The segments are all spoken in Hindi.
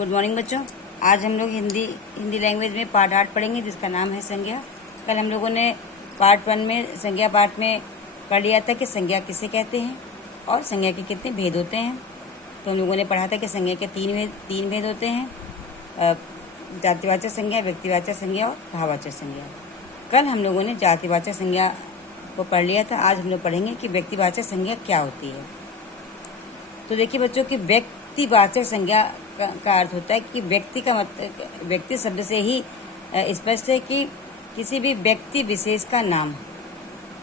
गुड मॉर्निंग बच्चों। आज हम लोग हिंदी लैंग्वेज में पार्ट 8 पढ़ेंगे जिसका नाम है संज्ञा। कल हम लोगों ने पार्ट 1 में संज्ञा पार्ट में पढ़ लिया था कि संज्ञा किसे कहते हैं और संज्ञा के कितने भेद होते हैं। तो हम लोगों ने पढ़ा था कि संज्ञा के तीन भेद होते हैं, जातिवाचक संज्ञा, व्यक्तिवाचक संज्ञा और भाववाचक संज्ञा। कल हम लोगों ने जातिवाचक संज्ञा को पढ़ लिया था। आज हम लोग पढ़ेंगे कि व्यक्तिवाचक संज्ञा क्या होती है। तो देखिए बच्चों की व्यक्तिवाचक संज्ञा का अर्थ होता है कि व्यक्ति का मतलब, व्यक्ति शब्द से ही स्पष्ट है कि किसी भी व्यक्ति विशेष का नाम।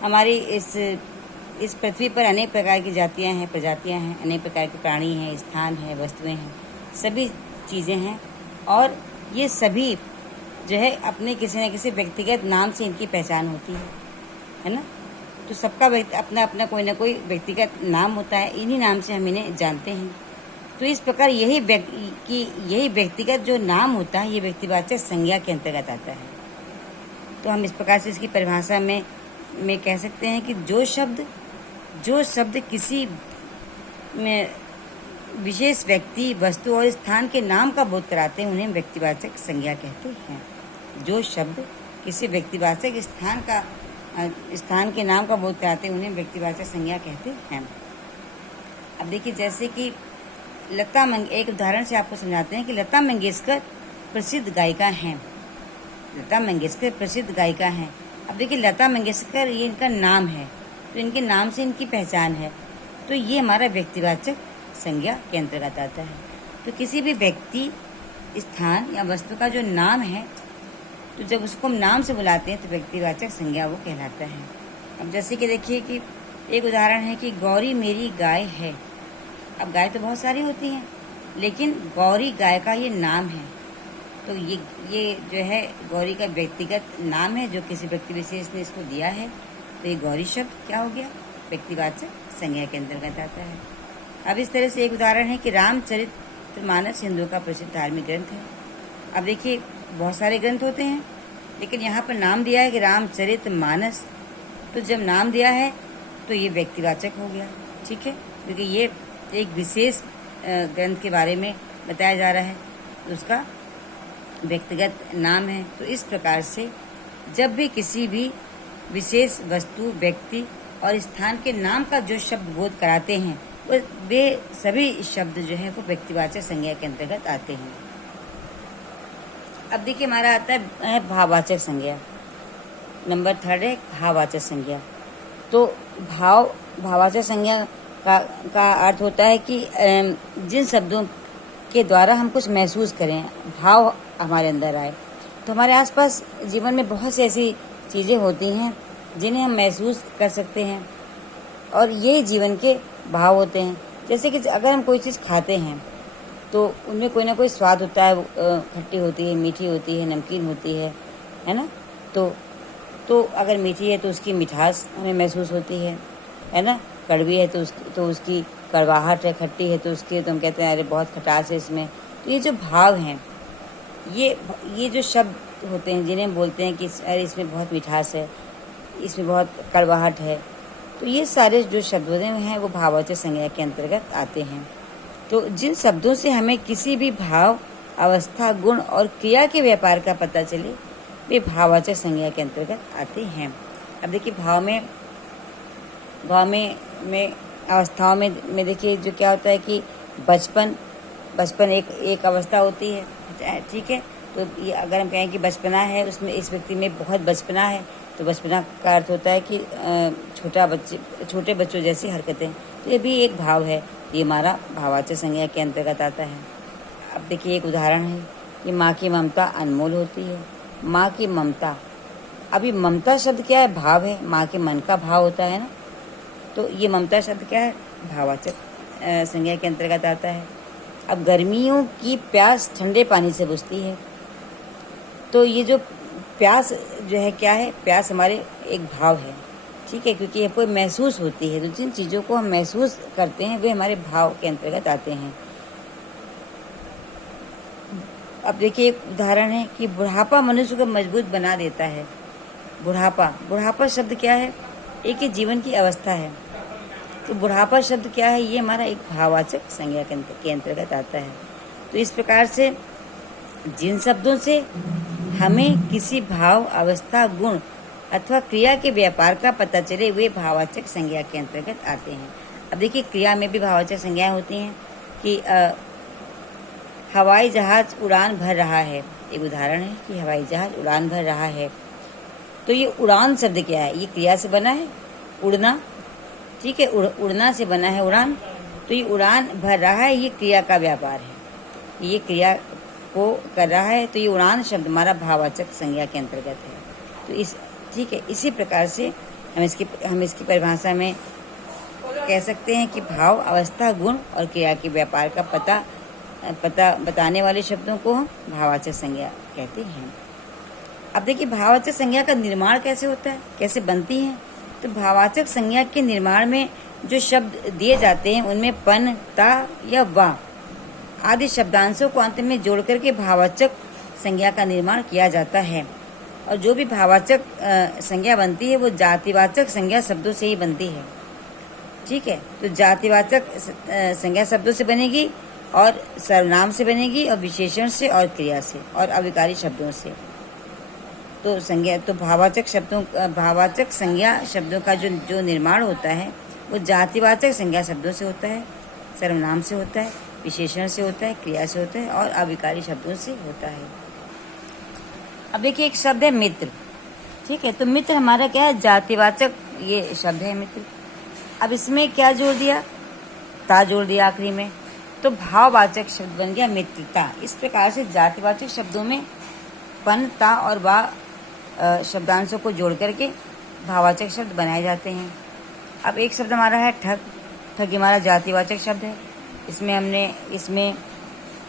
हमारी इस पृथ्वी पर अनेक प्रकार की जातियां हैं, प्रजातियां हैं, अनेक प्रकार के प्राणी हैं, स्थान हैं, वस्तुएं हैं, सभी चीज़ें हैं और ये सभी जो है अपने किसी न किसी व्यक्तिगत नाम से इनकी पहचान होती है ना। तो सबका अपना अपना कोई ना कोई व्यक्तिगत नाम होता है, इन्हीं नाम से हम इन्हें जानते हैं। तो इस प्रकार यही व्यक्तिगत जो नाम होता है ये व्यक्तिवाचक संज्ञा के अंतर्गत आता है। तो हम इस प्रकार से इसकी परिभाषा में कह सकते हैं कि जो शब्द किसी में विशेष व्यक्ति, वस्तु और स्थान के नाम का बोध कराते हैं उन्हें व्यक्तिवाचक संज्ञा कहते हैं। जो शब्द किसी व्यक्तिवाचक स्थान के नाम का बोध कराते हैं उन्हें व्यक्तिवाचक संज्ञा कहते हैं। अब देखिए जैसे कि एक उदाहरण से आपको समझाते हैं कि लता मंगेशकर प्रसिद्ध गायिका हैं। लता मंगेशकर प्रसिद्ध गायिका हैं। अब देखिए लता मंगेशकर ये इनका नाम है, तो इनके नाम से इनकी पहचान है, तो ये हमारा व्यक्तिवाचक संज्ञा के अंतर्गत आता है। तो किसी भी व्यक्ति, स्थान या वस्तु का जो नाम है, तो जब उसको हम नाम से बुलाते हैं तो व्यक्तिवाचक संज्ञा वो कहलाता है। अब जैसे कि देखिए कि एक उदाहरण है कि गौरी मेरी गाय है। अब गाय तो बहुत सारी होती हैं, लेकिन गौरी गाय का ये नाम है, तो ये जो है गौरी का व्यक्तिगत नाम है जो किसी व्यक्ति विशेष ने इसको दिया है। तो ये गौरी शब्द क्या हो गया, व्यक्तिवाचक संज्ञा के अंतर्गत आता है। अब इस तरह से एक उदाहरण है कि रामचरितमानस हिंदू का प्रसिद्ध धार्मिक ग्रंथ है। अब देखिए बहुत सारे ग्रंथ होते हैं, लेकिन यहाँ पर नाम दिया है कि रामचरितमानस, तो जब नाम दिया है तो ये व्यक्तिवाचक हो गया, ठीक है, क्योंकि ये एक विशेष ग्रंथ के बारे में बताया जा रहा है, तो उसका व्यक्तिगत नाम है। तो इस प्रकार से जब भी किसी भी विशेष वस्तु, व्यक्ति और स्थान के नाम का जो शब्द बोध कराते हैं वे सभी शब्द जो है वो व्यक्तिवाचक संज्ञा के अंतर्गत आते हैं। अब देखिए हमारा आता है भाववाचक संज्ञा। नंबर 3 है भाववाचक संज्ञा। तो भाववाचक संज्ञा का अर्थ होता है कि जिन शब्दों के द्वारा हम कुछ महसूस करें, भाव हमारे अंदर आए। तो हमारे आसपास जीवन में बहुत सी ऐसी चीज़ें होती हैं जिन्हें हम महसूस कर सकते हैं और ये जीवन के भाव होते हैं। जैसे कि अगर हम कोई चीज़ खाते हैं तो उनमें कोई ना कोई स्वाद होता है, खट्टी होती है, मीठी होती है, नमकीन होती है ना। तो अगर मीठी है तो उसकी मिठास हमें महसूस होती है ना। कड़वी है तो उसकी कड़वाहट है, खट्टी है तो उसकी तो हम कहते हैं अरे बहुत खटास है इसमें। तो ये जो भाव हैं, ये जो शब्द होते हैं जिन्हें बोलते हैं कि अरे इसमें बहुत मिठास है, इसमें बहुत कड़वाहट है, तो ये सारे जो शब्द होते हैं वो भाववाचक संज्ञा के अंतर्गत आते हैं। तो जिन शब्दों से हमें किसी भी भाव, अवस्था, गुण और क्रिया के व्यापार का पता चले वे भाववाचक संज्ञा के अंतर्गत आते हैं। अब देखिए भाव में अवस्थाओं में देखिए जो क्या होता है कि बचपन एक अवस्था होती है, ठीक है। तो ये अगर हम कहें कि बचपना है, उसमें इस व्यक्ति में बहुत बचपना है, तो बचपना का अर्थ होता है कि छोटे बच्चों जैसी हरकतें, तो ये भी एक भाव है, ये हमारा भाववाचक संज्ञा के अंतर्गत आता है। अब देखिए एक उदाहरण है कि माँ की ममता अनमोल होती है। माँ की ममता, अभी ममता शब्द क्या है, भाव है, माँ के मन का भाव होता है ना। तो ये ममता शब्द क्या है, भाववाचक संज्ञा के अंतर्गत आता है। अब गर्मियों की प्यास ठंडे पानी से बुझती है। तो ये जो प्यास जो है क्या है, प्यास हमारे एक भाव है, ठीक है, क्योंकि ये कोई महसूस होती है। तो जिन चीज़ों को हम महसूस करते हैं वे हमारे भाव के अंतर्गत आते हैं। अब देखिए एक उदाहरण है कि बुढ़ापा मनुष्य को मजबूत बना देता है। बुढ़ापा शब्द क्या है, एक ही जीवन की अवस्था है। तो बुढ़ापा शब्द क्या है, ये हमारा एक भाववाचक संज्ञा के अंतर्गत आता है। तो इस प्रकार से जिन शब्दों से हमें किसी भाव, अवस्था, गुण अथवा क्रिया के व्यापार का पता चले वे भाववाचक संज्ञा के अंतर्गत आते हैं। अब देखिए, क्रिया में भी भाववाचक संज्ञाएं होती हैं कि हवाई जहाज उड़ान भर रहा है। एक उदाहरण है कि हवाई जहाज उड़ान भर रहा है। तो ये उड़ान शब्द क्या है? ये क्रिया से बना है, उड़ना, ठीक है, उड़ना से बना है उड़ान। तो ये उड़ान भर रहा है, ये क्रिया का व्यापार है, ये क्रिया को कर रहा है। तो ये उड़ान शब्द हमारा भाववाचक संज्ञा के अंतर्गत है। तो इस ठीक है, इसी प्रकार से हम इसकी परिभाषा में कह सकते हैं कि भाव, अवस्था, गुण और क्रिया के व्यापार का पता बताने वाले शब्दों को हम भाववाचक संज्ञा कहते हैं। अब देखिए, भाववाचक संज्ञा का निर्माण कैसे होता है, कैसे बनती है? तो भाववाचक संज्ञा के निर्माण में जो शब्द दिए जाते हैं उनमें पन, ता या वा आदि शब्दांशों को अंत में जोड़ करके भाववाचक संज्ञा का निर्माण किया जाता है। और जो भी भाववाचक संज्ञा बनती है वो जातिवाचक संज्ञा शब्दों से ही बनती है। ठीक है, तो जातिवाचक संज्ञा शब्दों से बनेगी और सर्वनाम से बनेगी और विशेषण से और क्रिया से और अविकारी शब्दों से। तो भाववाचक संज्ञा शब्दों का जो निर्माण होता है वो जातिवाचक संज्ञा शब्दों से होता है, सर्वनाम से होता है, विशेषण से होता है, क्रिया से होता है और अविकारी शब्दों से होता है। अब देखिए, एक शब्द है मित्र। ठीक है, तो मित्र हमारा क्या है? जातिवाचक ये शब्द है मित्र। अब इसमें क्या जोड़ दिया? ता जोड़ दिया आखिरी में, तो भाववाचक शब्द बन गया मित्रता। इस प्रकार से जातिवाचक शब्दों में पन, ता और वा शब्दांशों को जोड़ करके भाववाचक शब्द बनाए जाते हैं। अब एक शब्द हमारा है ठग। ठग हमारा जातिवाचक शब्द है।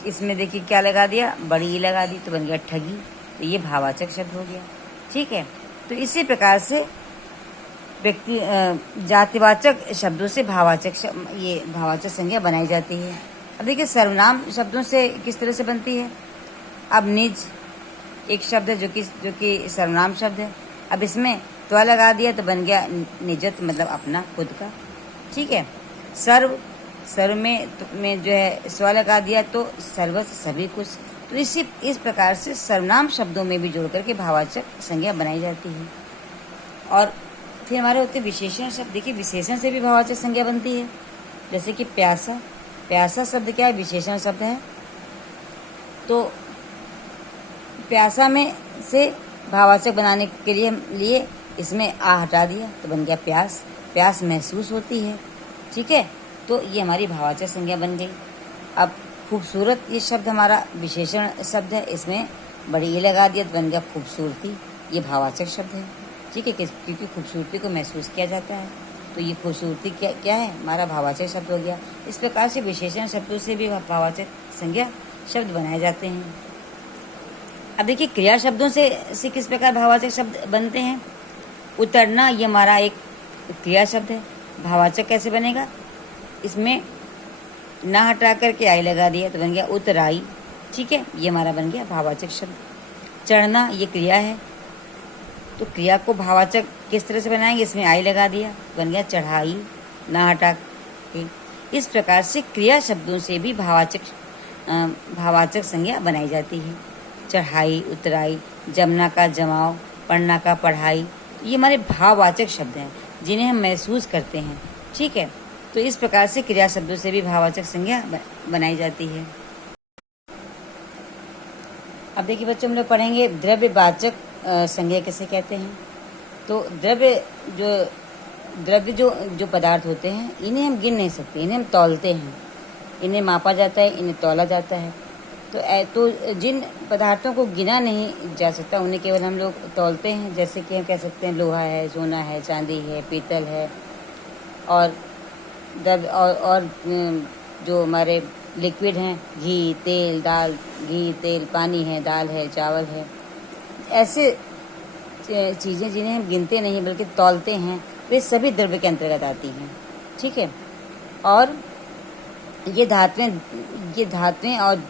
इसमें देखिए क्या लगा दिया? बड़ी ई लगा दी, तो बन गया ठगी। तो ये भाववाचक शब्द हो गया। ठीक है, तो इसी प्रकार से व्यक्ति जातिवाचक शब्दों से भाववाचक संज्ञा बनाई जाती है। अब देखिए, सर्वनाम शब्दों से किस तरह से बनती है? अब निज एक शब्द है जो कि सर्वनाम शब्द है। अब इसमें त्वा लगा दिया तो बन गया निजत, मतलब अपना, खुद का। ठीक है, सर्व में जो है स्व लगा दिया तो सर्वस्व, सभी कुछ। तो इस प्रकार से सर्वनाम शब्दों में भी जोड़ करके भाववाचक संज्ञा बनाई जाती है। और फिर हमारे होते विशेषण शब्द। देखिए, विशेषण से भी भाववाचक संज्ञा बनती है। जैसे कि प्यासा। प्यासा शब्द क्या है? विशेषण शब्द है। तो प्यासा में से भाववाचक बनाने के लिए इसमें आ हटा दिया तो बन गया प्यास। प्यास महसूस होती है। ठीक है, तो ये हमारी भाववाचक संज्ञा बन गई। अब खूबसूरत ये शब्द हमारा विशेषण शब्द है। इसमें बड़ी ए लगा दिया तो बन गया खूबसूरती। ये भाववाचक शब्द है। ठीक है, क्योंकि खूबसूरती को महसूस किया जाता है, तो ये खूबसूरती क्या है? हमारा भाववाचक शब्द हो गया। इस प्रकार से विशेषण शब्दों से भी भाववाचक संज्ञा शब्द बनाए जाते हैं। अब देखिए, क्रिया शब्दों से किस प्रकार भाववाचक शब्द बनते हैं? उतरना ये हमारा एक क्रिया शब्द है। भाववाचक कैसे बनेगा? इसमें ना हटा करके आई लगा दिया तो बन गया उतराई। ठीक है, ये हमारा बन गया भाववाचक शब्द। चढ़ना ये क्रिया है, तो क्रिया को भाववाचक किस तरह से बनाएंगे? इसमें आई लगा दिया, बन गया चढ़ाई, ना हटा के। इस प्रकार से क्रिया शब्दों से भी भाववाचक संज्ञा बनाई जाती है। चढ़ाई, उतराई, जमना का जमाव, पढ़ना का पढ़ाई, ये हमारे भाववाचक शब्द हैं जिन्हें हम महसूस करते हैं। ठीक है, तो इस प्रकार से क्रिया शब्दों से भी भाववाचक संज्ञा बनाई जाती है। अब देखिए बच्चों, हम लोग पढ़ेंगे द्रव्यवाचक संज्ञा किसे कहते हैं। तो द्रव्य जो पदार्थ होते हैं, इन्हें हम गिन नहीं सकते, इन्हें हम तौलते हैं, इन्हें मापा जाता है, इन्हें तौला जाता है। तो जिन पदार्थों को गिना नहीं जा सकता उन्हें केवल हम लोग तौलते हैं। जैसे कि हम कह सकते हैं लोहा है, सोना है, चांदी है, पीतल है, और जो हमारे लिक्विड हैं, घी, तेल, दाल, घी, तेल, पानी है, दाल है, चावल है, ऐसे चीज़ें जिन्हें हम गिनते नहीं बल्कि तौलते हैं, वे सभी द्रव्य के अंतर्गत आती हैं। ठीक है, और ये धातुएं और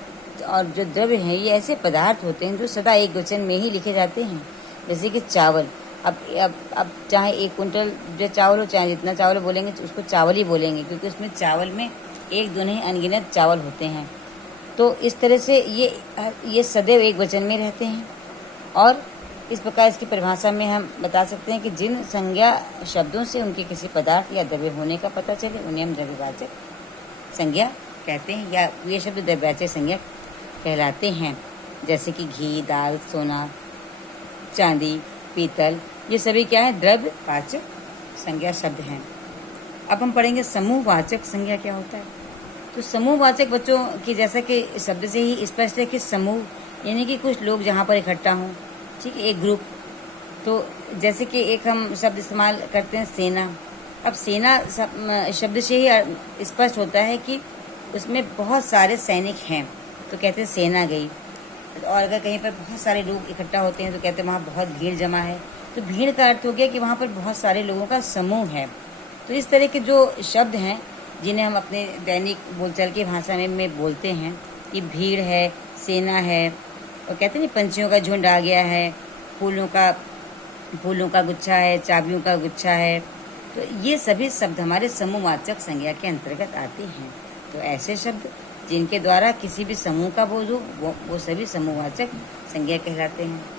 जो द्रव्य हैं ये ऐसे पदार्थ होते हैं जो सदा एक वचन में ही लिखे जाते हैं। जैसे कि चावल। अब चाहे 1 कुंटल जो चावल हो, चाहे जितना चावल बोलेंगे तो उसको चावल ही बोलेंगे, क्योंकि उसमें चावल में 1 2 नहीं अनगिनत चावल होते हैं। तो इस तरह से ये सदैव एक वचन में रहते हैं। और इस प्रकार इसकी परिभाषा में हम बता सकते हैं कि जिन संज्ञा शब्दों से उनके किसी पदार्थ या द्रव्य होने का पता चले उन्हें हम द्रव्यवाचक संज्ञा कहते हैं, या ये शब्द द्रव्यवाचक संज्ञा कहलाते हैं। जैसे कि घी, दाल, सोना, चांदी, पीतल, ये सभी क्या है? द्रव्यवाचक संज्ञा शब्द हैं। अब हम पढ़ेंगे समूहवाचक संज्ञा क्या होता है। तो समूहवाचक बच्चों की, जैसा कि शब्द से ही स्पष्ट है कि समूह यानी कि कुछ लोग जहाँ पर इकट्ठा हों, ठीक है, एक ग्रुप। तो जैसे कि एक हम शब्द इस्तेमाल करते हैं सेना। अब सेना शब्द से ही स्पष्ट होता है कि उसमें बहुत सारे सैनिक हैं, तो कहते हैं सेना गई। और अगर कहीं पर बहुत सारे लोग इकट्ठा होते हैं तो कहते हैं वहाँ बहुत भीड़ जमा है। तो भीड़ का अर्थ हो गया कि वहाँ पर बहुत सारे लोगों का समूह है। तो इस तरह के जो शब्द हैं जिन्हें हम अपने दैनिक बोलचाल की भाषा में बोलते हैं कि भीड़ है, सेना है, और कहते हैं पंछियों का झुंड आ गया है, फूलों का गुच्छा है, चाबियों का गुच्छा है, तो ये सभी शब्द हमारे समूहवाचक संज्ञा के अंतर्गत आते हैं। तो ऐसे शब्द जिनके द्वारा किसी भी समूह का बोध हो वो सभी समूहवाचक संज्ञा कहलाते हैं।